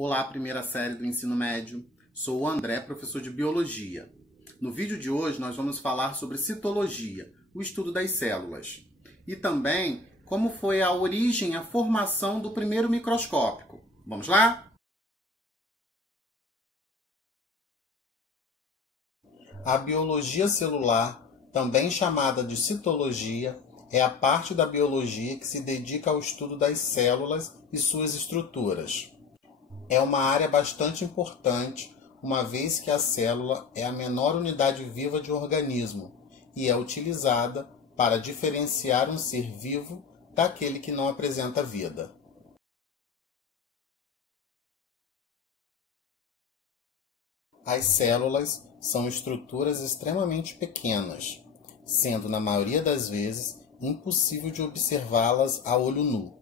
Olá, primeira série do ensino médio. Sou o André, professor de Biologia. No vídeo de hoje nós vamos falar sobre citologia, o estudo das células. E também como foi a origem, a formação do primeiro microscópio. Vamos lá? A biologia celular, também chamada de citologia, é a parte da biologia que se dedica ao estudo das células e suas estruturas. É uma área bastante importante, uma vez que a célula é a menor unidade viva de um organismo e é utilizada para diferenciar um ser vivo daquele que não apresenta vida. As células são estruturas extremamente pequenas, sendo na maioria das vezes impossível de observá-las a olho nu.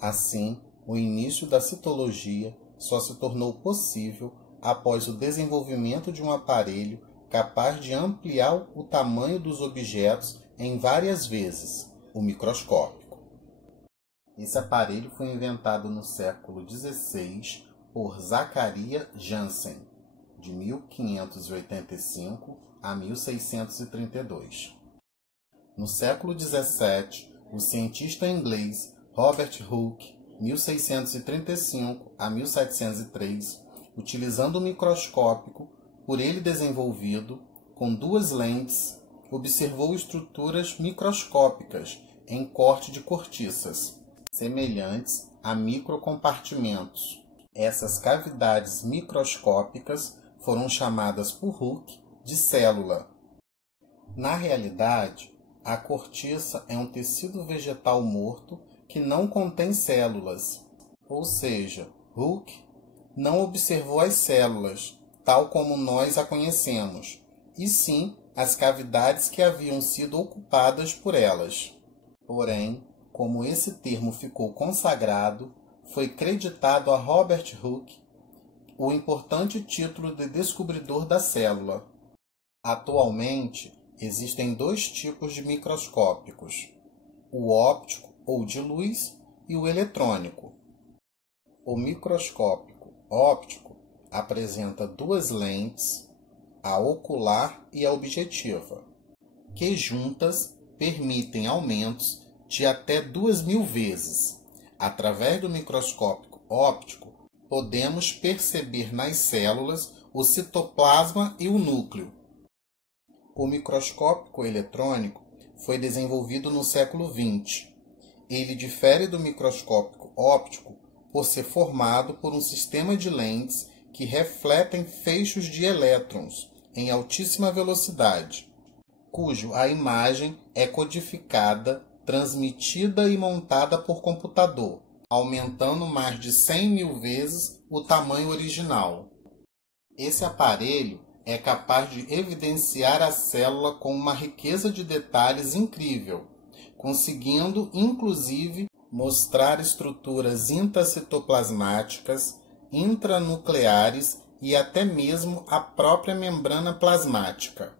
Assim, o início da citologia só se tornou possível após o desenvolvimento de um aparelho capaz de ampliar o tamanho dos objetos em várias vezes, o microscópio. Esse aparelho foi inventado no século XVI por Zacharias Janssen, de 1585 a 1632. No século XVII, o cientista inglês Robert Hooke, 1635 a 1703, utilizando o microscópio por ele desenvolvido, com duas lentes, observou estruturas microscópicas em corte de cortiças, semelhantes a microcompartimentos. Essas cavidades microscópicas foram chamadas por Hooke de célula. Na realidade, a cortiça é um tecido vegetal morto que não contém células, ou seja, Hooke não observou as células, tal como nós a conhecemos, e sim as cavidades que haviam sido ocupadas por elas. Porém, como esse termo ficou consagrado, foi creditado a Robert Hooke o importante título de descobridor da célula. Atualmente, existem dois tipos de microscópicos, o óptico ou de luz e o eletrônico. O microscópico óptico apresenta duas lentes, a ocular e a objetiva, que juntas permitem aumentos de até 2.000 vezes. Através do microscópio óptico, podemos perceber nas células o citoplasma e o núcleo. O microscópio eletrônico foi desenvolvido no século XX. Ele difere do microscópio óptico por ser formado por um sistema de lentes que refletem feixes de elétrons em altíssima velocidade, cujo a imagem é codificada, transmitida e montada por computador, aumentando mais de 100.000 vezes o tamanho original. Esse aparelho é capaz de evidenciar a célula com uma riqueza de detalhes incrível, conseguindo, inclusive, mostrar estruturas intracitoplasmáticas, intranucleares e até mesmo a própria membrana plasmática.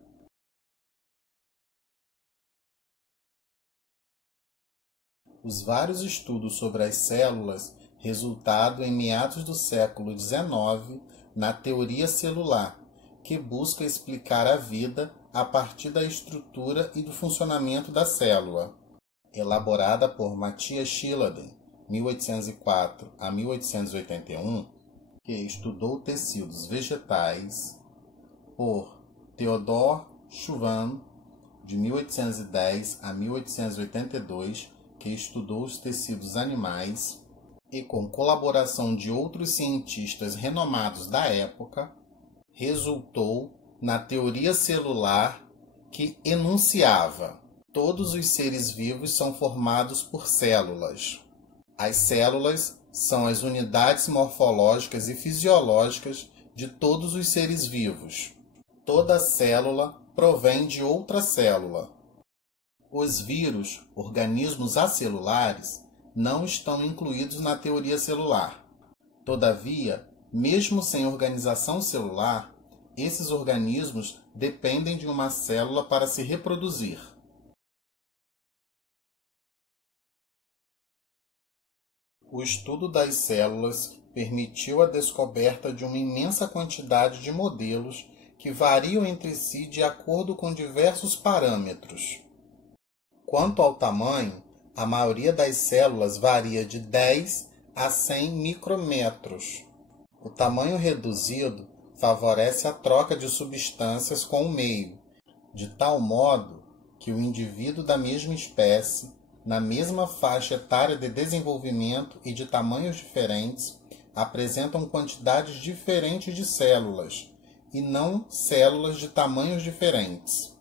Os vários estudos sobre as células resultaram em meados do século XIX na teoria celular, que busca explicar a vida a partir da estrutura e do funcionamento da célula. Elaborada por Matthias Schleiden, 1804 a 1881, que estudou tecidos vegetais, por Theodor Schwann, de 1810 a 1882, que estudou os tecidos animais, e com colaboração de outros cientistas renomados da época, resultou na teoria celular que enunciava: todos os seres vivos são formados por células. As células são as unidades morfológicas e fisiológicas de todos os seres vivos. Toda célula provém de outra célula. Os vírus, organismos acelulares, não estão incluídos na teoria celular. Todavia, mesmo sem organização celular, esses organismos dependem de uma célula para se reproduzir. O estudo das células permitiu a descoberta de uma imensa quantidade de modelos que variam entre si de acordo com diversos parâmetros. Quanto ao tamanho, a maioria das células varia de 10 a 100 micrômetros. O tamanho reduzido favorece a troca de substâncias com o meio, de tal modo que o indivíduo da mesma espécie, na mesma faixa etária de desenvolvimento e de tamanhos diferentes, apresentam quantidades diferentes de células, e não células de tamanhos diferentes.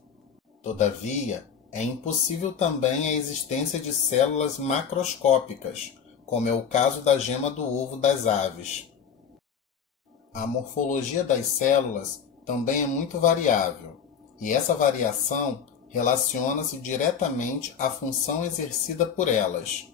Todavia, é impossível também a existência de células macroscópicas, como é o caso da gema do ovo das aves. A morfologia das células também é muito variável, e essa variação relaciona-se diretamente à função exercida por elas.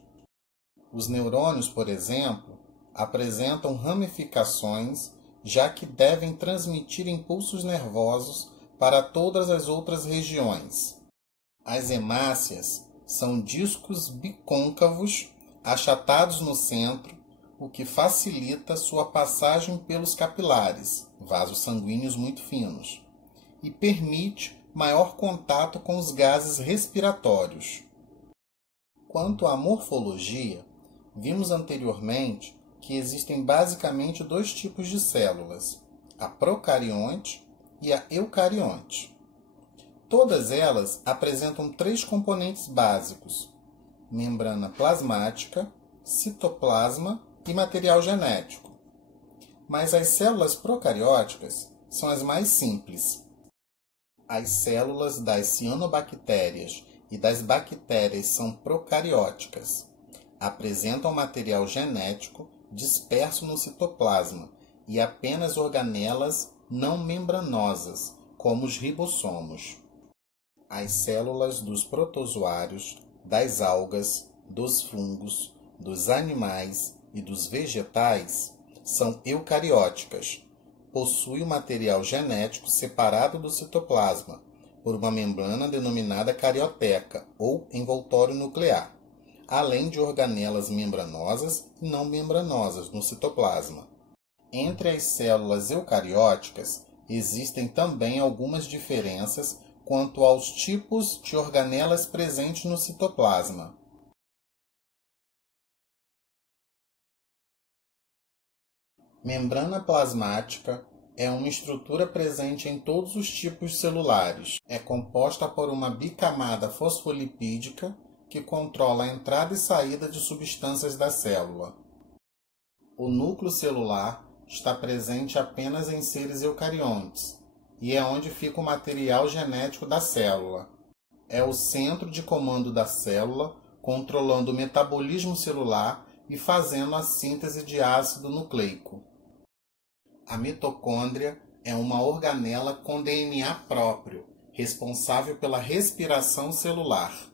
Os neurônios, por exemplo, apresentam ramificações, já que devem transmitir impulsos nervosos para todas as outras regiões. As hemácias são discos bicôncavos achatados no centro, o que facilita sua passagem pelos capilares, vasos sanguíneos muito finos, e permite maior contato com os gases respiratórios. Quanto à morfologia, vimos anteriormente que existem basicamente dois tipos de células, a procarionte e a eucarionte. Todas elas apresentam três componentes básicos: membrana plasmática, citoplasma e material genético. Mas as células procarióticas são as mais simples. As células das cianobactérias e das bactérias são procarióticas. Apresentam material genético disperso no citoplasma e apenas organelas não membranosas, como os ribossomos. As células dos protozoários, das algas, dos fungos, dos animais e dos vegetais são eucarióticas. Possuem o material genético separado do citoplasma por uma membrana denominada carioteca ou envoltório nuclear, além de organelas membranosas e não membranosas no citoplasma. Entre as células eucarióticas existem também algumas diferenças quanto aos tipos de organelas presentes no citoplasma. Membrana plasmática é uma estrutura presente em todos os tipos celulares. É composta por uma bicamada fosfolipídica que controla a entrada e saída de substâncias da célula. O núcleo celular está presente apenas em seres eucariontes e é onde fica o material genético da célula. É o centro de comando da célula, controlando o metabolismo celular e fazendo a síntese de ácido nucleico. A mitocôndria é uma organela com DNA próprio, responsável pela respiração celular.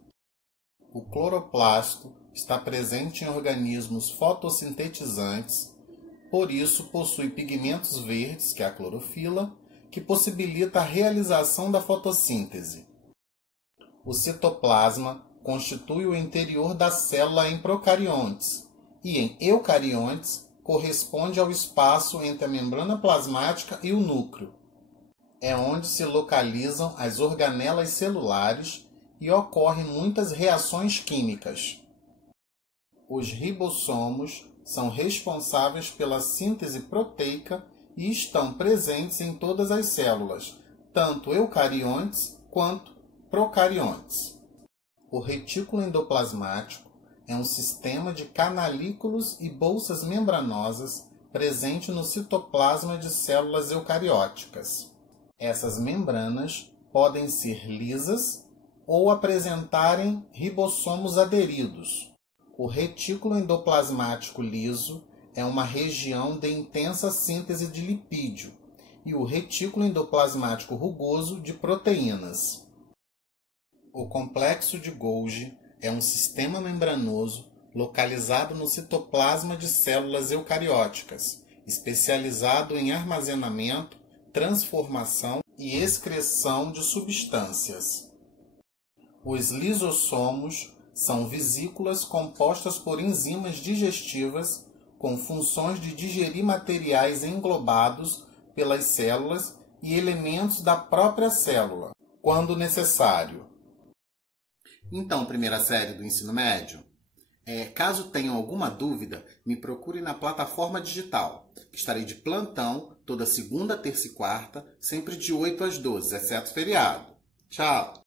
O cloroplasto está presente em organismos fotossintetizantes, por isso possui pigmentos verdes, que é a clorofila, que possibilita a realização da fotossíntese. O citoplasma constitui o interior da célula em procariontes e em eucariontes corresponde ao espaço entre a membrana plasmática e o núcleo. É onde se localizam as organelas celulares e ocorrem muitas reações químicas. Os ribossomos são responsáveis pela síntese proteica e estão presentes em todas as células, tanto eucariontes quanto procariontes. O retículo endoplasmático é um sistema de canalículos e bolsas membranosas presente no citoplasma de células eucarióticas. Essas membranas podem ser lisas ou apresentarem ribossomos aderidos. O retículo endoplasmático liso é uma região de intensa síntese de lipídio e o retículo endoplasmático rugoso de proteínas. O complexo de Golgi é um sistema membranoso localizado no citoplasma de células eucarióticas, especializado em armazenamento, transformação e excreção de substâncias. Os lisossomos são vesículas compostas por enzimas digestivas com funções de digerir materiais englobados pelas células e elementos da própria célula, quando necessário. Então, primeira série do ensino médio, caso tenham alguma dúvida, me procure na plataforma digital, que estarei de plantão toda segunda, terça e quarta, sempre de 8 às 12, exceto feriado. Tchau!